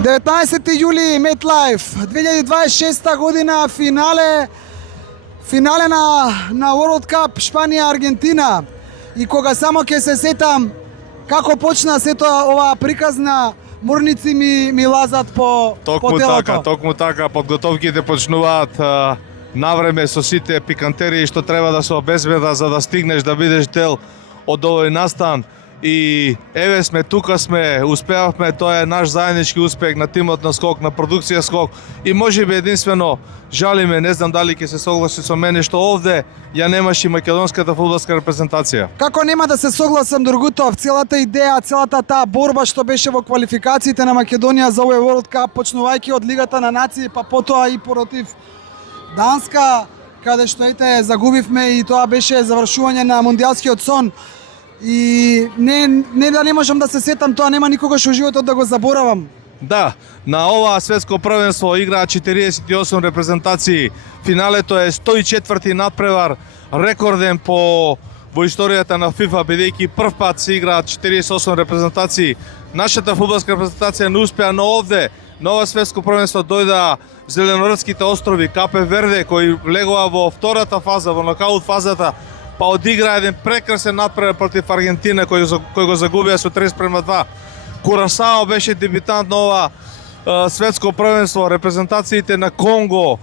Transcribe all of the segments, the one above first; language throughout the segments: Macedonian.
19 јули MetLife 2026 година финале на World Cup Шпанија Аргентина. И кога само ќе се сетам како почна сето оваа приказна, морници ми лазат по телото. Токму така, подготовките почнуваат навреме со сите пикантерии што треба да се обезбедат за да стигнеш да бидеш дел од овој настан. И еве сме, тука сме, успеавме, тоа е наш заеднички успех на тимот на Скок, на продукција Скок. И можеби единствено жалиме, не знам дали ќе се согласи со мене, што овде ја немаше македонската фудбалска репрезентација. Како нема да се согласам, Другутов, целата идеја, целата таа борба што беше во квалификациите на Македонија за овој World Cup, почнувајќи од Лигата на нации, па потоа и против Данска, каде што загубивме, и тоа беше завршување на мондијалскиот сон. И не да не можам да се сетам, тоа нема никогаш во животот да го заборавам. Да, на ова светско првенство играа 48 репрезентации. Финалето е 104-ти надпревар, рекорден во историјата на FIFA, бидејќи прв пат се играат 48 репрезентации. Нашата фудбалска репрезентација не успеа, но овде на ова светско првенство дојда Зеленородските острови, Капе Верде, кои влегува во втората фаза, во нокаут фазата, па одигра еден прекрасен надпревар против Аргентина кој го загубија со 30:2. Курасао беше дебютант на ова светско првенство. Репрезентациите на Конго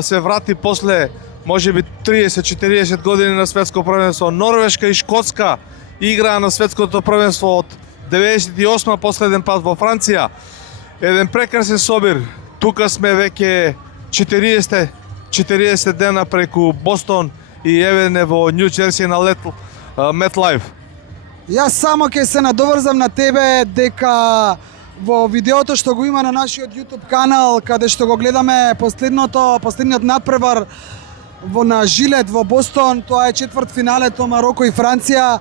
се врати после можеби 30-40 години на светско првенство. Норвешка и Шкотска играа на светското првенство од 98 последен пат во Франција. Еден прекрасен собир. Тука сме веќе 40 дена преку Бостон и еве во Нью Џерси на MetLife. Јас само ќе се надоврзам на тебе дека во видеото што го има на нашиот YouTube канал, каде што го гледаме последниот надпревар на Жилет во Бостон, тоа е четвртфиналето Мароко и Франција.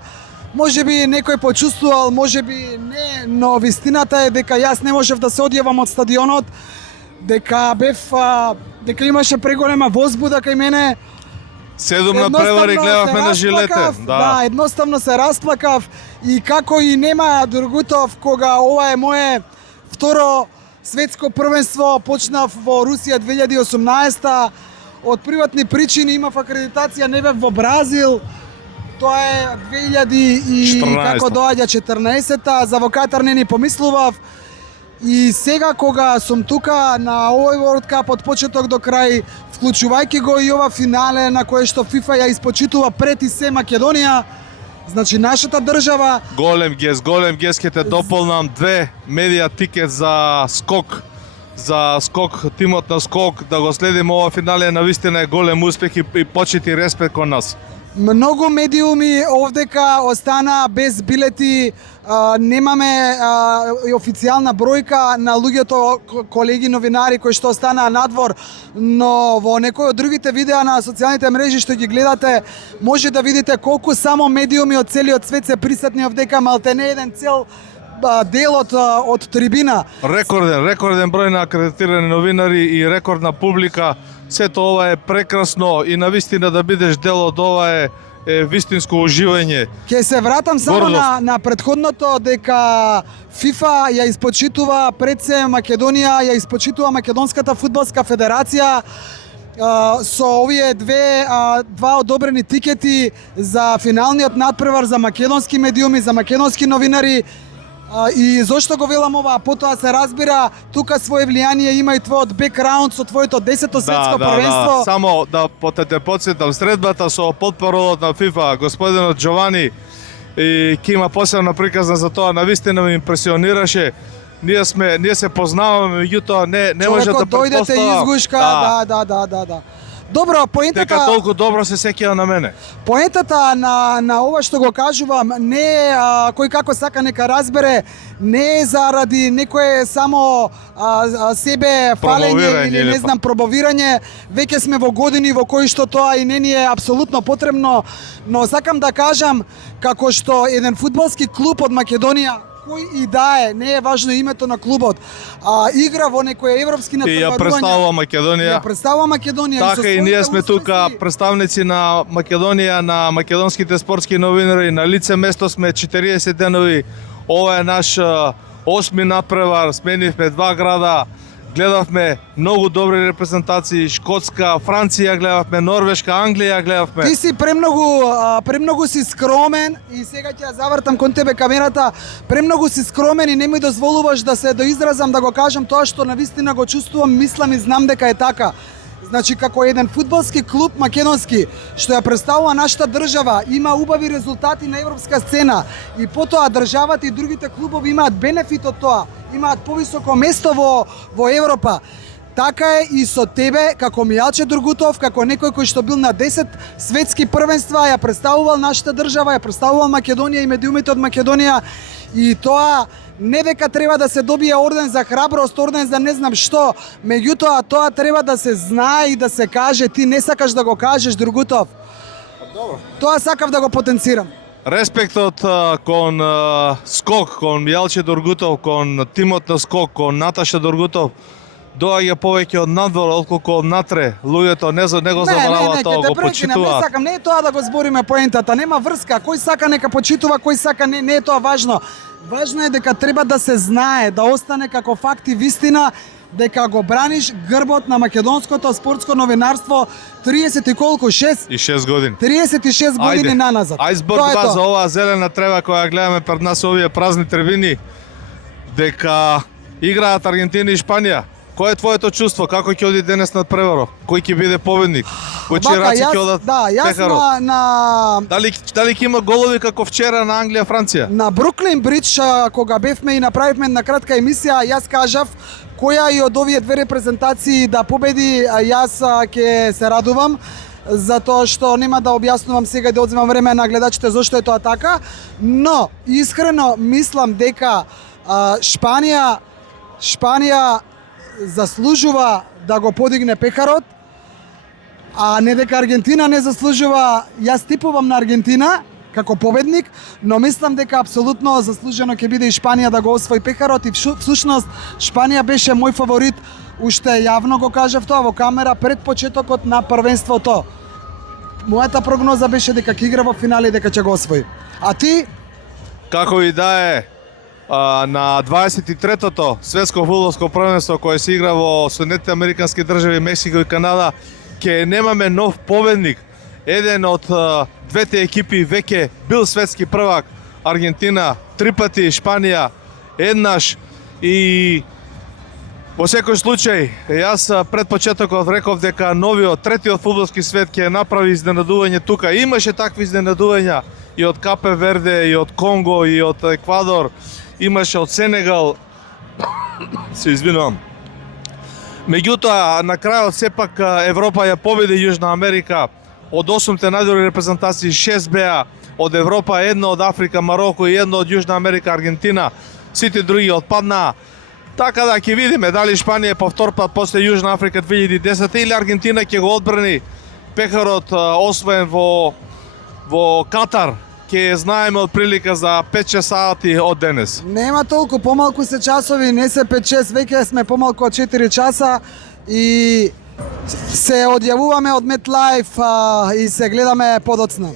Можеби некој почувствувал, можеби не, но вистината е дека јас не можев да се одјавам од стадионот, дека имаше преголема возбуда кај мене. 7 надпревари гледавме на Жилете. Да, едноставно се расплакав, и како и нема Другутов, кога ова е мое второ светско првенство, почнав во Русија 2018, од приватни причини имав акредитација, не бев во Бразил. Тоа е 2000 како доаѓа 14-та, за во Катар не ни помислував. И сега кога сум тука на овој World Cup од почеток до крај, вклучувајќи го и ова финале на кое што FIFA ја испочитува пред и се Македонија, значи нашата држава. Голем гест ќе те дополнам, 2 медија тикет за Скок, тимот на Скок, да го следиме ова финале, навистина е голем успех и почит и респект кон нас. Многу медиуми овдека остана без билети, немаме официјална бројка на луѓето, колеги новинари кои што останаа надвор, но во некои од другите видеа на социјалните мрежи што ги гледате, може да видите колку само медиуми од целиот свет се присутни овдека, малтене еден цел дел од трибина. Рекорден број на акредитирани новинари и рекордна публика. Сето ова е прекрасно и навистина да бидеш дел од ова е вистинско уживање. Ќе се вратам само на предходното, дека FIFA ја испочитува пред се Македонија, ја испочитува Македонската фудбалска федерација со овие два одобрени тикети за финалниот надпревар за македонски медиуми, за македонски новинари. И зошто го велам ова, потоа се разбира, тука своје влијание има и твојот бекграунд со твоето 10-то светско првенство. Да, само да те подсетам, средбата со потпаролот на FIFA, господинот Джовани, и ки има посебна приказна за тоа, навистина ме импресионираше. Ние се познаваме, меѓутоа не може да предпоставам. Човекот дојдете изгушка, да. Добро, поентата... Дека толку добро се сеќава на мене. Поентата на ова што го кажувам, не е кој како сака нека разбере, не е заради некое само себе фалење или не знам пробовирање. Веќе сме во години во кои што тоа и не ни е апсолутно потребно, но сакам да кажам како што еден фудбалски клуб од Македонија, кој и да е, не е важно името на клубот, игра во некои европски натпреварувања. И ја представува Македонија. Така и ние сме тука представници на Македонија, на македонските спортски новинари, на лице место сме 40 денови. Ова е наш 8 надпревар, сменивме 2 града, гледавме многу добри репрезентации, Шкотска, Франција гледавме, Норвешка, Англија гледавме. Ти си премногу си скромен и сега ќе ја завртам кон тебе камерата. Премногу си скромен и не ми дозволуваш да се доизразам, да го кажам тоа што навистина го чувствувам, мислам и знам дека е така. Значи, како еден фудбалски клуб македонски, што ја представува нашата држава, има убави резултати на европска сцена и потоа државата и другите клубови имаат бенефит од тоа, имаат повисоко место во Европа. Така е и со тебе, како Мијалче Дургутов, како некој кој што бил на 10 светски првенства, ја представувал нашата држава, ја представувал Македонија и медиумите од Македонија, и тоа не дека треба да се добие орден за храброст, орден за не знам што, меѓутоа тоа треба да се знае и да се каже. Ти не сакаш да го кажеш, Дургутов. Добро. Тоа сакав да го потенцирам. Респектот кон Скок, кон Мијалче Дургутов, кон тимот на Скок, кон Наташа Дургутов, доаѓа повеќе од надвор отколку од натре. Луѓето не го забораваат тоа, го почитуваат. Не сакам, не е тоа да го збориме поентата, нема врска. Кој сака нека почитува, кој сака не е тоа важно. Важно е дека треба да се знае, да остане како факт и вистина, дека го браниш грбот на македонското спортско новинарство 30 и колку, 6 години. 36 години наназад. Ај збор два за оваа зелена трева која гледаме пред нас, овие празни тревини, дека играат Аргентина и Шпанија. Кој е твоето чувство? Како ќе оди денес над преваров? Кој ќе биде победник? Кој раци ќе одат пехарот? Дали ќе има голови како вчера на Англија, Франција? На Бруклин Бридж, кога бевме и направивме една кратка емисија, јас кажав која и од овие две репрезентации да победи, јас ќе се радувам, затоа што нема да објаснувам сега и да одземам време на гледачите зошто е тоа така, но искрено мислам дека Шпанија заслужува да го подигне пехарот, а не дека Аргентина не заслужува. Јас типувам на Аргентина како победник, но мислам дека апсолутно заслужено ќе биде и Шпанија да го освои пехарот, и всушност Шпанија беше мој фаворит, уште јавно го кажав тоа во камера пред почетокот на првенството. Мојата прогноза беше дека ќе игра во финале и дека ќе го освои. А ти? Како и да е, на 23-тото светско фудбалско првенство кое се игра во Соединетите Американски држави, Мексико и Канада, ќе немаме нов победник. Еден од двете екипи веќе бил светски првак, Аргентина 3 пати, Шпанија еднаш, и во секој случај јас пред почетокот реков дека новиот третиот фудбалски свет ќе направи изненадување тука. Имаше такви изненадувања и од Капе Верде, и од Конго, и од Еквадор, имаше од Сенегал, се извинувам. Меѓутоа, на крајот сепак Европа ја победи Јужна Америка. Од 8-те најдобри репрезентации 6 беа од Европа, 1 од Африка, Мароко, и 1 од Јужна Америка, Аргентина. Сите други отпаднаа. Така да ќе видиме дали Шпанија по втор пат после Јужна Африка 2010 или Аргентина ќе го одбрани пехарот освоен во Катар. Ќе знаеме од прилика за 5-6 сати од денес. Нема толку, помалку се часови, не се 5-6, веќе сме помалку од 4 часа и се одјавуваме од MetLife и се гледаме подоцна.